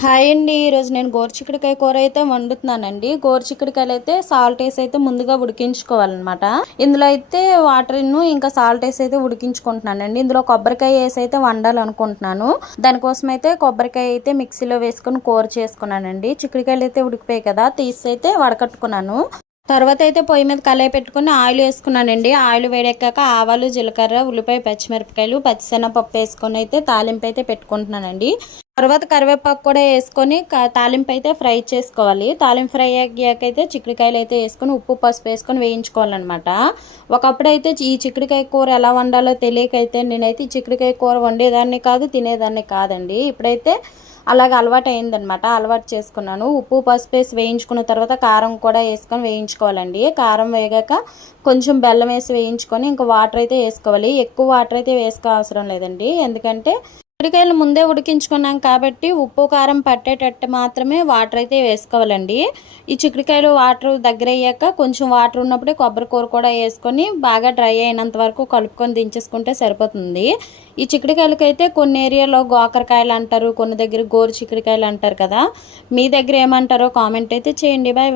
Hi అండి. ఈరోజు నేను గోరుచిక్కుడికాయ కూర అయితే వండుతున్నానండి. గోరుచిక్కుడికాయలు అయితే సాల్ట్ వేసి అయితే ముందుగా ఉడికించుకోవాలన్నమాట. ఇందులో అయితే వాటర్ను ఇంకా సాల్ట్ వేసి అయితే ఉడికించుకుంటున్నానండి. ఇందులో కొబ్బరికాయ వేసి అయితే వండాలనుకుంటున్నాను. దానికోసం అయితే కొబ్బరికాయ అయితే మిక్సీలో వేసుకొని కూర చేసుకున్నానండి. చిక్కుడికాయలు అయితే ఉడికిపోయాయి కదా తీసి అయితే వడకట్టుకున్నాను. తర్వాత అయితే పొయ్యి మీద కళాయి పెట్టుకుని ఆయిల్ వేసుకున్నానండి. ఆయిల్ వేడెక్కాక ఆవాలు జీలకర్ర ఉల్లిపాయ పచ్చిమిరపకాయలు పచ్చిసెనపప్పు వేసుకొని అయితే తాలింపు అయితే పెట్టుకుంటున్నానండి. తర్వాత కరివేపాకు కూడా వేసుకొని తాలింపు అయితే ఫ్రై చేసుకోవాలి. తాలింపు ఫ్రై అయ్యాకైతే చిక్కుడుకాయలు అయితే వేసుకొని ఉప్పు పసుపు వేసుకొని వేయించుకోవాలన్నమాట. ఒకప్పుడు అయితే ఈ చిక్కుడుకాయ కూర ఎలా వండాలో తెలియకైతే నేనైతే ఈ చిక్కుడుకాయ కూర వండేదాన్ని కాదు తినేదాన్ని కాదండి. ఇప్పుడైతే అలాగ అలవాటు అయిందనమాట అలవాటు చేసుకున్నాను. ఉప్పు పసుపు వేసి వేయించుకున్న తర్వాత కారం కూడా వేసుకొని వేయించుకోవాలండి. కారం వేగాక కొంచెం బెల్లం వేసి వేయించుకొని ఇంకా వాటర్ అయితే వేసుకోవాలి. ఎక్కువ వాటర్ అయితే వేసుకో అవసరం లేదండి. ఎందుకంటే చిక్కుడుకాయలు ముందే ఉడికించుకున్నాం కాబట్టి ఉప్పు కారం పట్టేటట్టు మాత్రమే వాటర్ అయితే వేసుకోవాలండి. ఈ చిక్కుడుకాయలు వాటర్ దగ్గర అయ్యాక కొంచెం వాటర్ ఉన్నప్పుడే కొబ్బరి కూర కూడా వేసుకొని బాగా డ్రై అయినంత వరకు కలుపుకొని దించేసుకుంటే సరిపోతుంది. ఈ చిక్కుడుకాయలకైతే కొన్ని ఏరియాలో గోకరకాయలు అంటారు కొన్ని దగ్గర గోరు చిక్కుడుకాయలు అంటారు కదా. మీ దగ్గర ఏమంటారో కామెంట్ అయితే చేయండి. బాయ్